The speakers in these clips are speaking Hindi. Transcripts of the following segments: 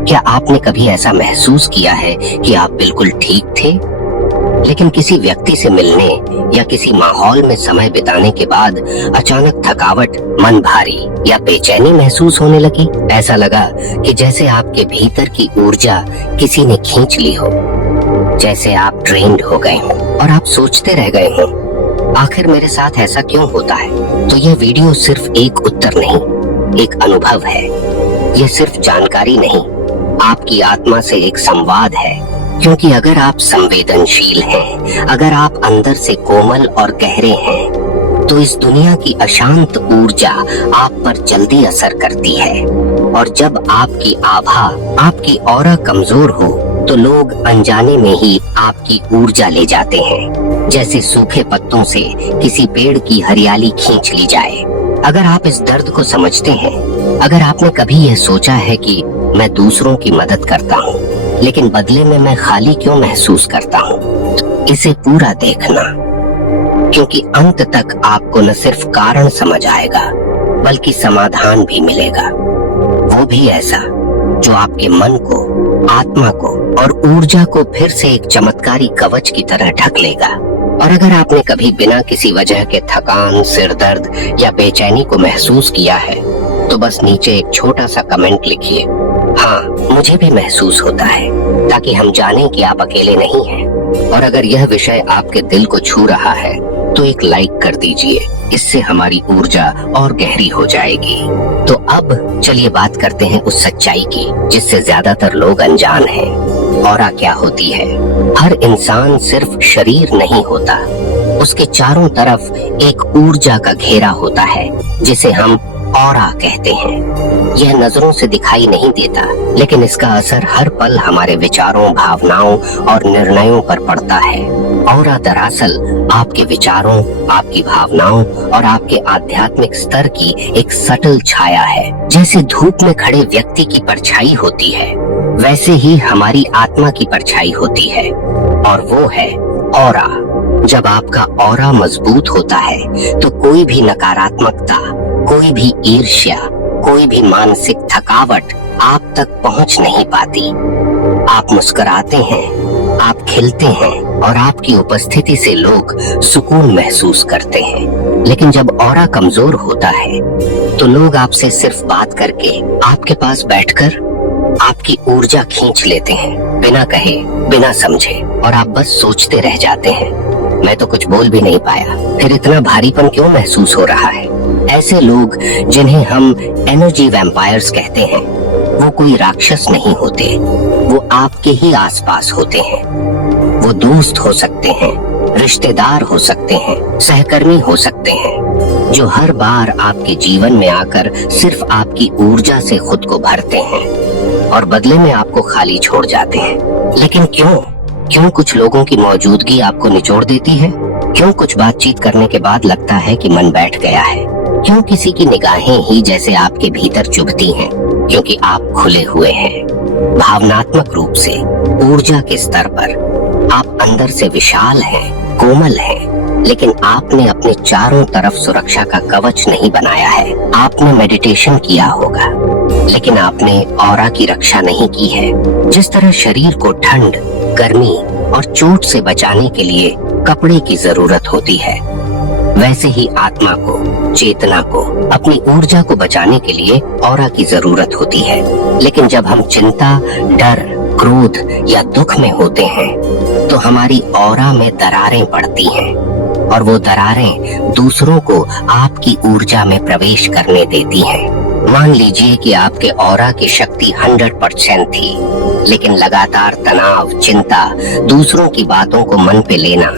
क्या आपने कभी ऐसा महसूस किया है कि आप बिल्कुल ठीक थे, लेकिन किसी व्यक्ति से मिलने या किसी माहौल में समय बिताने के बाद अचानक थकावट, मन भारी या बेचैनी महसूस होने लगी? ऐसा लगा कि जैसे आपके भीतर की ऊर्जा किसी ने खींच ली हो, जैसे आप ड्रेन्ड हो गए हो और आप सोचते रह गए हो, आखिर मेरे साथ ऐसा क्यों होता है? तो यह वीडियो सिर्फ एक उत्तर नहीं, एक अनुभव है। यह सिर्फ जानकारी नहीं, आपकी आत्मा से एक संवाद है। क्योंकि अगर आप संवेदनशील हैं, अगर आप अंदर से कोमल और गहरे हैं, तो इस दुनिया की अशांत ऊर्जा आप पर जल्दी असर करती है। और जब आपकी आभा, आपकी ऑरा कमजोर हो, तो लोग अनजाने में ही आपकी ऊर्जा ले जाते हैं, जैसे सूखे पत्तों से किसी पेड़ की हरियाली खींच ली जाए। अगर आप इस दर्द को समझते हैं, अगर आपने कभी यह सोचा है कि मैं दूसरों की मदद करता हूँ, लेकिन बदले में मैं खाली क्यों महसूस करता हूँ, इसे पूरा देखना, क्योंकि अंत तक आपको न सिर्फ कारण समझ आएगा, बल्कि समाधान भी मिलेगा। वो भी ऐसा जो आपके मन को, आत्मा को और ऊर्जा को फिर से एक चमत्कारी कवच की तरह ढक लेगा। और अगर आपने कभी बिना किसी वजह के थकान, सिर दर्द या बेचैनी को महसूस किया है, तो बस नीचे एक छोटा सा कमेंट लिखिए, हाँ मुझे भी महसूस होता है, ताकि हम जानें कि आप अकेले नहीं हैं। और अगर यह विषय आपके दिल को छू रहा है, तो एक लाइक कर दीजिए, इससे हमारी ऊर्जा और गहरी हो जाएगी। तो अब चलिए बात करते हैं उस सच्चाई की जिससे ज्यादातर लोग अनजान हैं। ऑरा क्या होती है? हर इंसान सिर्फ शरीर नहीं होता, उसके चारों तरफ एक ऊर्जा का घेरा होता है, जिसे हम ऑरा कहते हैं। यह नजरों से दिखाई नहीं देता, लेकिन इसका असर हर पल हमारे विचारों, भावनाओं और निर्णयों पर पड़ता है। ऑरा दरअसल आपके विचारों, आपकी भावनाओं और आपके आध्यात्मिक स्तर की एक सटल छाया है। जैसे धूप में खड़े व्यक्ति की परछाई होती है, वैसे ही हमारी आत्मा की परछाई होती है, और वो है ऑरा। जब आपका ऑरा मजबूत होता है, तो कोई भी नकारात्मकता, कोई भी ईर्ष्या, कोई भी मानसिक थकावट आप तक पहुंच नहीं पाती। आप मुस्कुराते हैं, आप खिलते हैं और आपकी उपस्थिति से लोग सुकून महसूस करते हैं। लेकिन जब ऑरा कमजोर होता है, तो लोग आपसे सिर्फ बात करके, आपके पास बैठकर आपकी ऊर्जा खींच लेते हैं, बिना कहे, बिना समझे, और आप बस सोचते रह जाते हैं, मैं तो कुछ बोल भी नहीं पाया, फिर इतना भारीपन क्यों महसूस हो रहा है। ऐसे लोग, जिन्हें हम एनर्जी वैम्पायर्स कहते हैं, वो कोई राक्षस नहीं होते, वो आपके ही आसपास होते हैं। वो दोस्त हो सकते हैं, रिश्तेदार हो सकते हैं, सहकर्मी हो सकते हैं, जो हर बार आपके जीवन में आकर सिर्फ आपकी ऊर्जा से खुद को भरते हैं और बदले में आपको खाली छोड़ जाते हैं। लेकिन क्यों कुछ लोगों की मौजूदगी आपको निचोड़ देती है? क्यों कुछ बातचीत करने के बाद लगता है कि मन बैठ गया है? क्यों किसी की निगाहें ही जैसे आपके भीतर चुभती हैं? क्योंकि आप खुले हुए हैं, भावनात्मक रूप से, ऊर्जा के स्तर पर आप अंदर से विशाल हैं, कोमल हैं, लेकिन आपने अपने चारों तरफ सुरक्षा का कवच नहीं बनाया है। आपने मेडिटेशन किया होगा, लेकिन आपने ऑरा की रक्षा नहीं की है। जिस तरह शरीर को ठंड, गर्मी और चोट से बचाने के लिए कपड़े की जरूरत होती है, वैसे ही आत्मा को, चेतना को, अपनी ऊर्जा को बचाने के लिए ऑरा की जरूरत होती है। लेकिन जब हम चिंता, डर, क्रोध या दुख में होते हैं, तो हमारी ऑरा में दरारें पड़ती हैं, और वो दरारें दूसरों को आपकी ऊर्जा में प्रवेश करने देती हैं। मान लीजिए कि आपके ऑरा की शक्ति 100% थी, लेकिन लगातार तनाव, चिंता, दूसरों की बातों को मन पे लेना,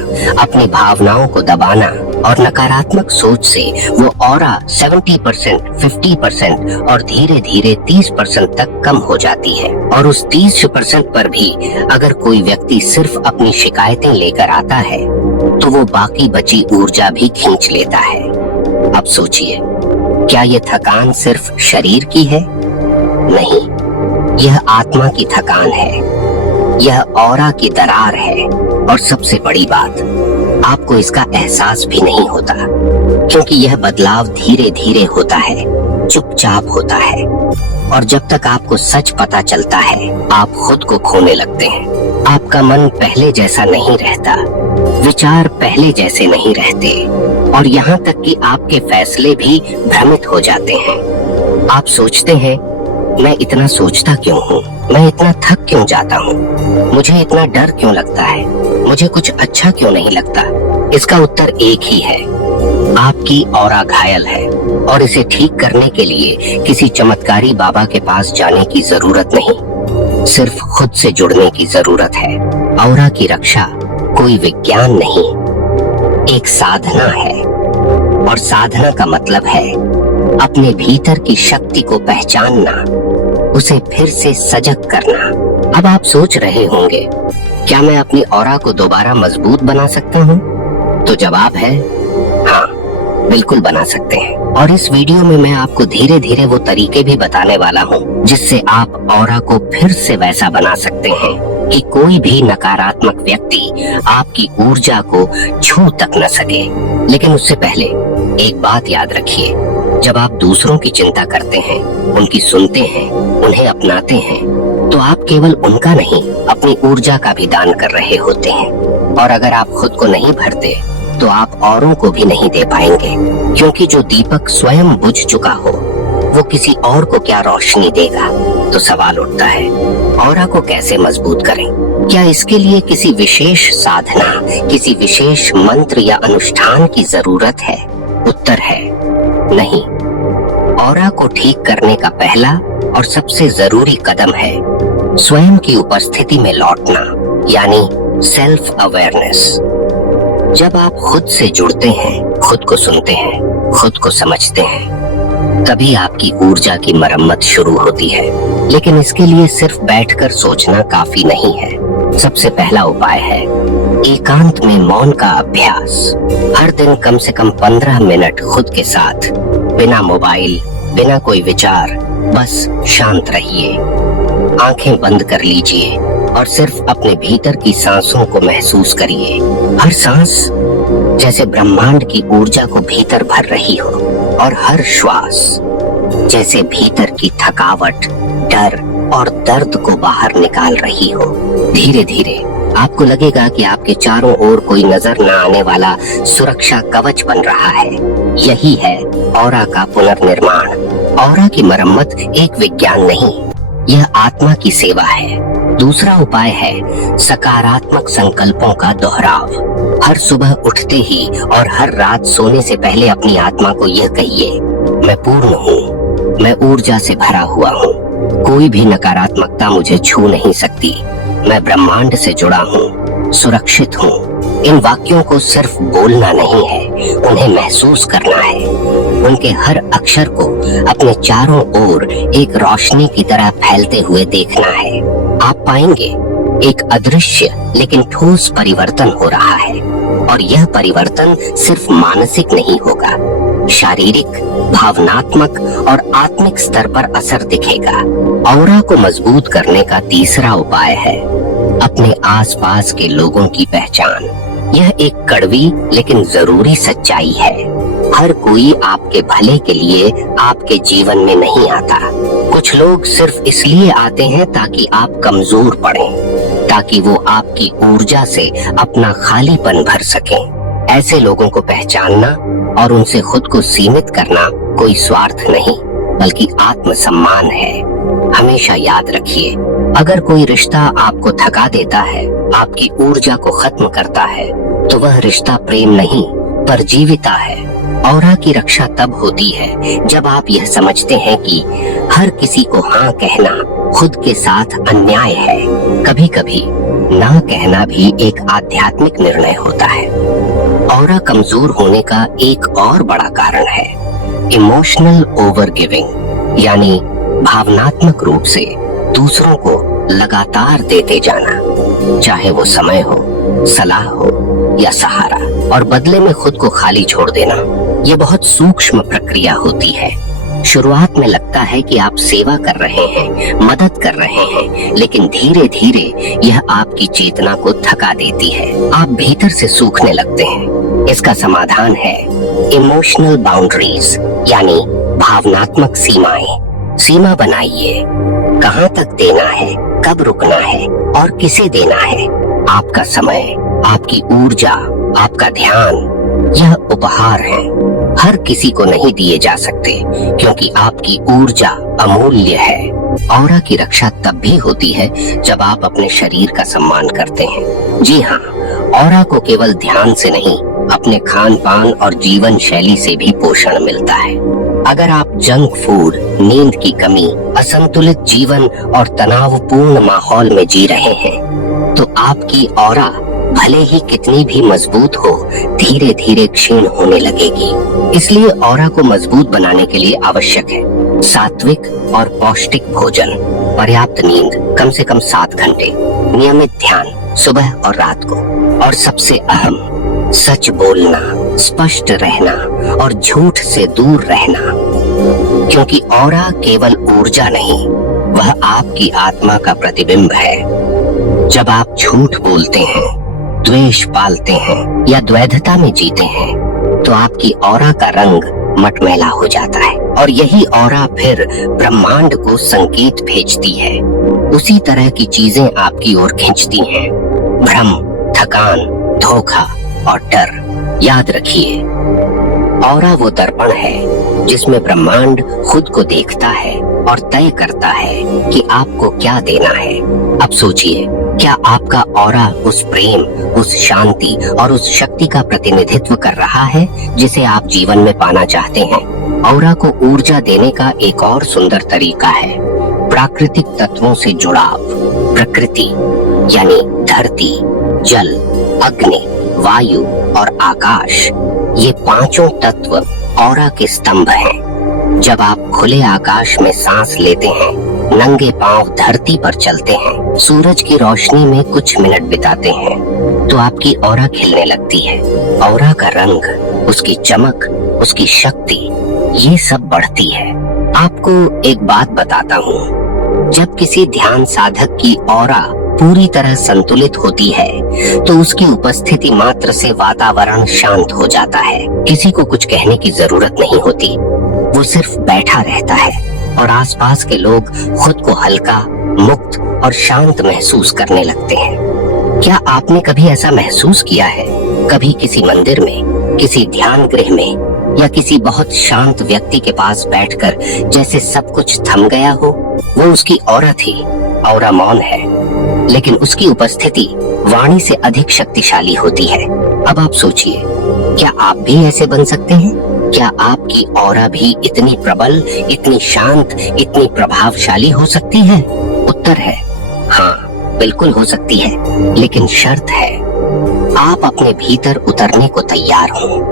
अपनी भावनाओं को दबाना और नकारात्मक सोच से वो ऑरा 70%, 50% और धीरे धीरे 30% तक कम हो जाती है। और उस 30% पर भी अगर कोई व्यक्ति सिर्फ अपनी शिकायतें लेकर आता है, तो वो बाकी बची ऊर्जा भी खींच लेता है। अब सोचिए, क्या ये थकान सिर्फ शरीर की है? नहीं, यह आत्मा की थकान है, यह ऑरा की दरार है। और सबसे बड़ी बात, आपको इसका एहसास भी नहीं होता, क्योंकि यह बदलाव धीरे धीरे होता है, चुपचाप होता है। और जब तक आपको सच पता चलता है, आप खुद को खोने लगते हैं। आपका मन पहले जैसा नहीं रहता, विचार पहले जैसे नहीं रहते, और यहाँ तक कि आपके फैसले भी भ्रमित हो जाते हैं। आप सोचते हैं, मैं इतना सोचता क्यों हूँ, मैं इतना थक क्यों जाता हूँ, मुझे इतना डर क्यों लगता है, मुझे कुछ अच्छा क्यों नहीं लगता। इसका उत्तर एक ही है, आपकी ऑरा घायल है और इसे ठीक करने के लिए किसी चमत्कारी बाबा के पास जाने की जरूरत नहीं, सिर्फ खुद से जुड़ने की जरूरत है। ऑरा की रक्षा कोई विज्ञान नहीं, एक साधना है, और साधना का मतलब है अपने भीतर की शक्ति को पहचानना, उसे फिर से सजग करना। अब आप सोच रहे होंगे, क्या मैं अपनी ऑरा को दोबारा मजबूत बना सकता हूँ? तो जवाब है हाँ, बिल्कुल बना सकते हैं। और इस वीडियो में मैं आपको धीरे धीरे वो तरीके भी बताने वाला हूँ जिससे आप ऑरा को फिर से वैसा बना सकते हैं कि कोई भी नकारात्मक व्यक्ति आपकी ऊर्जा को छू तक न सके। लेकिन उससे पहले एक बात याद रखिए, जब आप दूसरों की चिंता करते हैं, उनकी सुनते हैं, उन्हें अपनाते हैं, तो आप केवल उनका नहीं, अपनी ऊर्जा का भी दान कर रहे होते हैं। और अगर आप खुद को नहीं भरते तो आप औरों को भी नहीं दे पाएंगे, क्योंकि जो दीपक स्वयं बुझ चुका हो वो किसी और को क्या रोशनी देगा। तो सवाल उठता है, ऑरा को कैसे मजबूत करें? क्या इसके लिए किसी विशेष साधना, किसी विशेष मंत्र या अनुष्ठान की जरूरत है? उत्तर है नहीं। ऑरा को ठीक करने का पहला और सबसे जरूरी कदम है स्वयं की उपस्थिति में लौटना, यानी सेल्फ अवेयरनेस। जब आप खुद से जुड़ते हैं, खुद को सुनते हैं, खुद को समझते हैं, तभी आपकी ऊर्जा की मरम्मत शुरू होती है। लेकिन इसके लिए सिर्फ बैठकर सोचना काफी नहीं है। सबसे पहला उपाय है एकांत में मौन का अभ्यास। हर दिन कम से कम 15 मिनट खुद के साथ, बिना मोबाइल, बिना कोई विचार, बस शांत रहिए। आंखें बंद कर लीजिए और सिर्फ अपने भीतर की सांसों को महसूस करिए। हर सांस जैसे ब्रह्मांड की ऊर्जा को भीतर भर रही हो, और हर श्वास जैसे भीतर की थकावट, डर और दर्द को बाहर निकाल रही हो। धीरे धीरे आपको लगेगा कि आपके चारों ओर कोई नजर न आने वाला सुरक्षा कवच बन रहा है। यही है ऑरा का पुनर्निर्माण। ऑरा की मरम्मत एक विज्ञान नहीं, यह आत्मा की सेवा है। दूसरा उपाय है सकारात्मक संकल्पों का दोहराव। हर सुबह उठते ही और हर रात सोने से पहले अपनी आत्मा को यह कहिए, मैं पूर्ण हूँ, मैं ऊर्जा से भरा हुआ हूँ, कोई भी नकारात्मकता मुझे छू नहीं सकती, मैं ब्रह्मांड से जुड़ा हूँ, सुरक्षित हूँ। इन वाक्यों को सिर्फ बोलना नहीं है, उन्हें महसूस करना है। उनके हर अक्षर को अपने चारों ओर एक रोशनी की तरह फैलते हुए देखना है। आप पाएंगे एक अदृश्य लेकिन ठोस परिवर्तन हो रहा है, और यह परिवर्तन सिर्फ मानसिक नहीं होगा, शारीरिक, भावनात्मक और आत्मिक स्तर पर असर दिखेगा। ऑरा को मजबूत करने का तीसरा उपाय है अपने आसपास के लोगों की पहचान। यह एक कड़वी लेकिन जरूरी सच्चाई है। हर कोई आपके भले के लिए आपके जीवन में नहीं आता। कुछ लोग सिर्फ इसलिए आते हैं ताकि आप कमजोर पड़ें, ताकि वो आपकी ऊर्जा से अपना खालीपन भर सकें। ऐसे लोगों को पहचानना और उनसे खुद को सीमित करना कोई स्वार्थ नहीं, बल्कि आत्मसम्मान है। हमेशा याद रखिए, अगर कोई रिश्ता आपको थका देता है, आपकी ऊर्जा को खत्म करता है, तो वह रिश्ता प्रेम नहीं, परजीविता है। ऑरा की रक्षा तब होती है जब आप यह समझते हैं कि हर किसी को हाँ कहना खुद के साथ अन्याय है। कभी कभी ना कहना भी एक आध्यात्मिक निर्णय होता है। ऑरा कमजोर होने का एक और बड़ा कारण है इमोशनल ओवर गिविंग, यानी भावनात्मक रूप से दूसरों को लगातार देते जाना, चाहे वो समय हो, सलाह हो या सहारा, और बदले में खुद को खाली छोड़ देना। ये बहुत सूक्ष्म प्रक्रिया होती है। शुरुआत में लगता है कि आप सेवा कर रहे हैं, मदद कर रहे हैं, लेकिन धीरे धीरे यह आपकी चेतना को थका देती है। आप भीतर से सूखने लगते हैं। इसका समाधान है इमोशनल बाउंड्रीज, यानी भावनात्मक सीमाएं। सीमा बनाइए, कहाँ तक देना है, कब रुकना है और किसे देना है। आपका समय, आपकी ऊर्जा, आपका ध्यान, यह उपहार है, हर किसी को नहीं दिए जा सकते, क्योंकि आपकी ऊर्जा अमूल्य है। ऑरा की रक्षा तब भी होती है जब आप अपने शरीर का सम्मान करते हैं। जी हाँ, ऑरा को केवल ध्यान से नहीं, अपने खान पान और जीवन शैली से भी पोषण मिलता है। अगर आप जंक फूड, नींद की कमी, असंतुलित जीवन और तनावपूर्ण माहौल में जी रहे हैं, तो आपकी ऑरा भले ही कितनी भी मजबूत हो, धीरे धीरे क्षीण होने लगेगी। इसलिए ऑरा को मजबूत बनाने के लिए आवश्यक है सात्विक और पौष्टिक भोजन, पर्याप्त नींद, कम से कम 7 घंटे, नियमित ध्यान सुबह और रात को, और सबसे अहम, सच बोलना, स्पष्ट रहना और झूठ से दूर रहना। क्योंकि ऑरा केवल ऊर्जा नहीं, वह आपकी आत्मा का प्रतिबिंब है। जब आप झूठ बोलते हैं, द्वेष पालते हैं या द्वैधता में जीते हैं, तो आपकी ऑरा का रंग मटमैला हो जाता है, और यही ऑरा फिर ब्रह्मांड को संकेत भेजती है। उसी तरह की चीजें आपकी ओर खींचती हैं, भ्रम, थकान, धोखा और डर। याद रखिए, ऑरा वो दर्पण है जिसमें ब्रह्मांड खुद को देखता है और तय करता है कि आपको क्या देना है। अब सोचिए, क्या आपका ऑरा उस प्रेम, उस शांति और उस शक्ति का प्रतिनिधित्व कर रहा है जिसे आप जीवन में पाना चाहते हैं? ऑरा को ऊर्जा देने का एक और सुंदर तरीका है प्राकृतिक तत्वों से जुड़ाव। प्रकृति यानी धरती, जल, अग्नि, वायु और आकाश, ये पांचों तत्व ऑरा के स्तंभ हैं। जब आप खुले आकाश में सांस लेते हैं, नंगे पांव धरती पर चलते हैं, सूरज की रोशनी में कुछ मिनट बिताते हैं, तो आपकी ऑरा खिलने लगती है। ऑरा का रंग, उसकी चमक, उसकी शक्ति, ये सब बढ़ती है। आपको एक बात बताता हूँ, जब किसी ध्यान साधक की ऑरा पूरी तरह संतुलित होती है, तो उसकी उपस्थिति मात्र से वातावरण शांत हो जाता है। किसी को कुछ कहने की जरूरत नहीं होती, वो सिर्फ बैठा रहता है और आसपास के लोग खुद को हल्का, मुक्त और शांत महसूस करने लगते हैं। क्या आपने कभी ऐसा महसूस किया है? कभी किसी मंदिर में, किसी ध्यान गृह में या किसी बहुत शांत व्यक्ति के पास बैठकर जैसे सब कुछ थम गया हो? वो उसकी ऑरा थी। ऑरा मौन है, लेकिन उसकी उपस्थिति वाणी से अधिक शक्तिशाली होती है। अब आप सोचिए, क्या आप भी ऐसे बन सकते हैं? क्या आपकी ऑरा भी इतनी प्रबल, इतनी शांत, इतनी प्रभावशाली हो सकती है? उत्तर है हाँ, बिल्कुल हो सकती है, लेकिन शर्त है आप अपने भीतर उतरने को तैयार हो।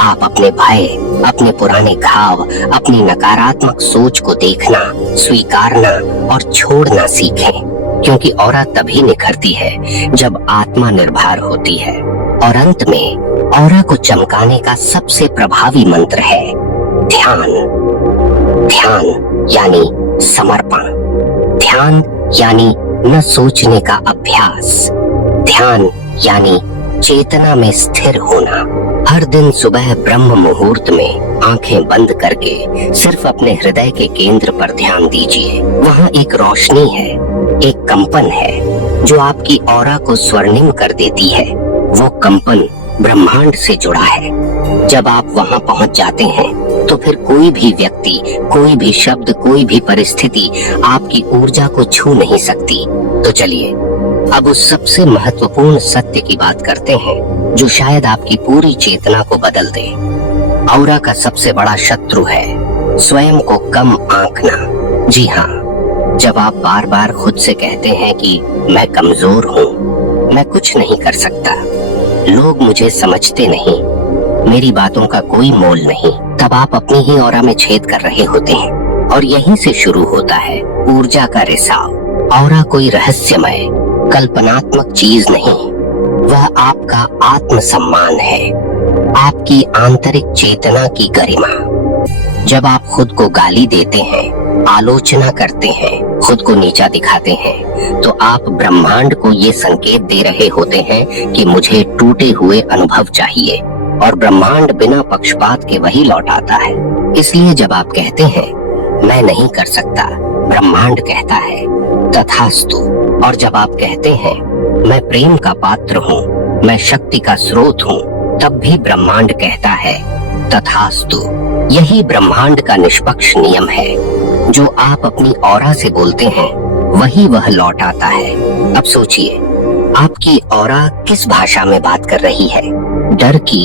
आप अपने भय, अपने पुराने घाव, अपनी नकारात्मक सोच को देखना, स्वीकारना और छोड़ना सीखें, क्योंकि ऑरा तभी निखरती है जब आत्मा निर्भर होती है। और अंत में ऑरा को चमकाने का सबसे प्रभावी मंत्र है ध्यान। ध्यान यानी समर्पण, ध्यान यानी न सोचने का अभ्यास, ध्यान यानी चेतना में स्थिर होना। हर दिन सुबह ब्रह्म मुहूर्त में आंखें बंद करके सिर्फ अपने हृदय के केंद्र पर ध्यान दीजिए। वहाँ एक रोशनी है, एक कंपन है जो आपकी ऑरा को स्वर्णिम कर देती है। वो कंपन ब्रह्मांड से जुड़ा है। जब आप वहाँ पहुँच जाते हैं, तो फिर कोई भी व्यक्ति, कोई भी शब्द, कोई भी परिस्थिति आपकी ऊर्जा को छू नहीं सकती। तो चलिए अब उस सबसे महत्वपूर्ण सत्य की बात करते हैं जो शायद आपकी पूरी चेतना को बदल दे। ऑरा का सबसे बड़ा शत्रु है स्वयं को कम आंकना। जी हाँ, जब आप बार बार खुद से कहते हैं कि मैं कमजोर हूँ, मैं कुछ नहीं कर सकता, लोग मुझे समझते नहीं, मेरी बातों का कोई मोल नहीं, तब आप अपनी ही ऑरा में छेद कर रहे होते हैं। और यहीं से शुरू होता है ऊर्जा का रिसाव। ऑरा कोई रहस्यमय, कल्पनात्मक चीज नहीं, वह आपका आत्मसम्मान है, आपकी आंतरिक चेतना की गरिमा। जब आप खुद को गाली देते हैं, आलोचना करते हैं, खुद को नीचा दिखाते हैं, तो आप ब्रह्मांड को ये संकेत दे रहे होते हैं कि मुझे टूटे हुए अनुभव चाहिए, और ब्रह्मांड बिना पक्षपात के वही लौटाता है। इसलिए जब आप कहते हैं मैं नहीं कर सकता, ब्रह्मांड कहता है तथास्तु। और जब आप कहते हैं मैं प्रेम का पात्र हूँ, मैं शक्ति का स्रोत हूँ, तब भी ब्रह्मांड कहता है तथास्तु। यही ब्रह्मांड का निष्पक्ष नियम है। जो आप अपनी ऑरा से बोलते हैं वही वह लौट आता है। अब सोचिए, आपकी ऑरा किस भाषा में बात कर रही है? डर की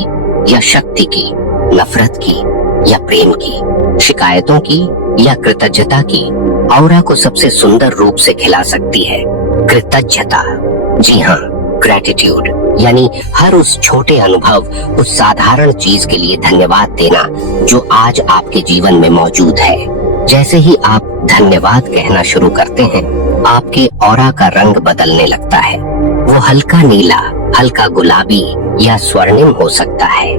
या शक्ति की, नफरत की या प्रेम की, शिकायतों की या कृतज्ञता की? ऑरा को सबसे सुंदर रूप से खिला सकती है कृतज्ञता। जी हाँ, ग्रेटिट्यूड, यानी हर उस छोटे अनुभव, उस साधारण चीज के लिए धन्यवाद देना जो आज आपके जीवन में मौजूद है। जैसे ही आप धन्यवाद कहना शुरू करते हैं, आपके ऑरा का रंग बदलने लगता है। वो हल्का नीला, हल्का गुलाबी या स्वर्णिम हो सकता है।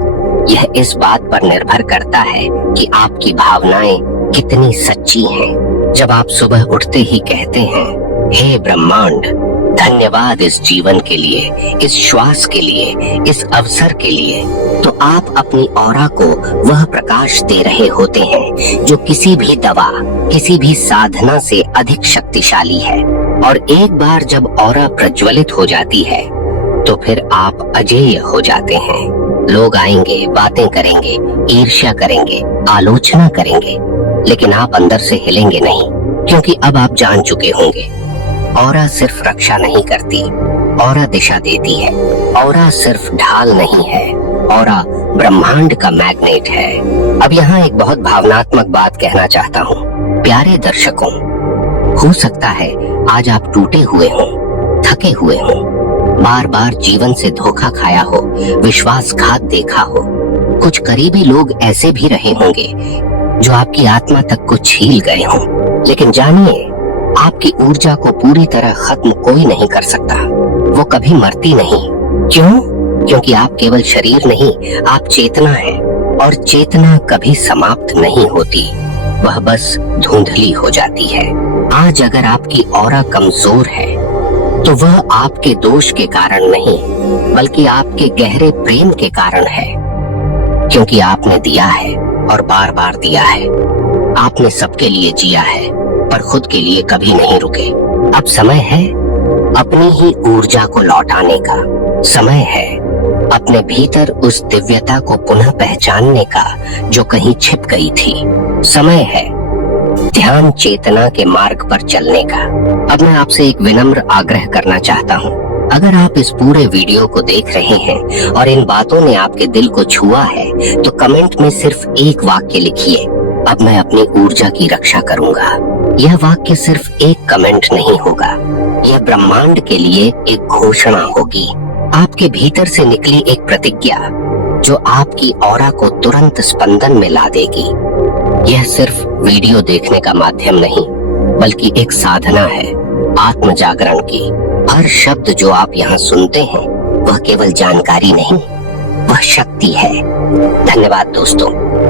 यह इस बात पर निर्भर करता है कि आपकी भावनाएं कितनी सच्ची हैं। जब आप सुबह उठते ही कहते हैं हे ब्रह्मांड, धन्यवाद इस जीवन के लिए, इस श्वास के लिए, इस अवसर के लिए, तो आप अपनी ऑरा को वह प्रकाश दे रहे होते हैं जो किसी भी दवा, किसी भी साधना से अधिक शक्तिशाली है। और एक बार जब ऑरा प्रज्वलित हो जाती है तो फिर आप अजेय हो जाते हैं। लोग आएंगे, बातें करेंगे, ईर्ष्या करेंगे, आलोचना करेंगे, लेकिन आप अंदर से हिलेंगे नहीं, क्योंकि अब आप जान चुके होंगे ऑरा सिर्फ रक्षा नहीं करती, ऑरा दिशा देती है। ऑरा सिर्फ ढाल नहीं है, ऑरा ब्रह्मांड का मैग्नेट है। अब यहाँ एक बहुत भावनात्मक बात कहना चाहता हूँ। प्यारे दर्शकों, हो सकता है आज आप टूटे हुए हों, थके हुए हों, बार बार जीवन से धोखा खाया हो, विश्वासघात देखा हो। कुछ करीबी लोग ऐसे भी रहे होंगे जो आपकी आत्मा तक को छील गए हों। लेकिन जानिए, आपकी ऊर्जा को पूरी तरह खत्म कोई नहीं कर सकता। वो कभी मरती नहीं। क्यों? क्योंकि आप केवल शरीर नहीं, आप चेतना हैं, और चेतना कभी समाप्त नहीं होती, वह बस धुंधली हो जाती है। आज अगर आपकी ऑरा कमजोर है तो वह आपके दोष के कारण नहीं, बल्कि आपके गहरे प्रेम के कारण है। क्योंकि आपने दिया है और बार बार दिया है। आपने सबके लिए जिया है, पर खुद के लिए कभी नहीं रुके। अब समय है अपनी ही ऊर्जा को लौटाने का। समय है अपने भीतर उस दिव्यता को पुनः पहचानने का जो कहीं छिप गई थी। समय है ध्यान चेतना के मार्ग पर चलने का। अब मैं आपसे एक विनम्र आग्रह करना चाहता हूँ। अगर आप इस पूरे वीडियो को देख रहे हैं और इन बातों ने आपके दिल को छुआ है, तो कमेंट में सिर्फ एक वाक्य लिखिए, अब मैं अपनी ऊर्जा की रक्षा करूंगा। यह वाक्य सिर्फ एक कमेंट नहीं होगा, यह ब्रह्मांड के लिए एक घोषणा होगी, आपके भीतर से निकली एक प्रतिज्ञा जो आपकी ऑरा को तुरंत स्पंदन में ला देगी। यह सिर्फ वीडियो देखने का माध्यम नहीं, बल्कि एक साधना है आत्म जागरण की। हर शब्द जो आप यहाँ सुनते हैं वह केवल जानकारी नहीं, वह शक्ति है। धन्यवाद दोस्तों।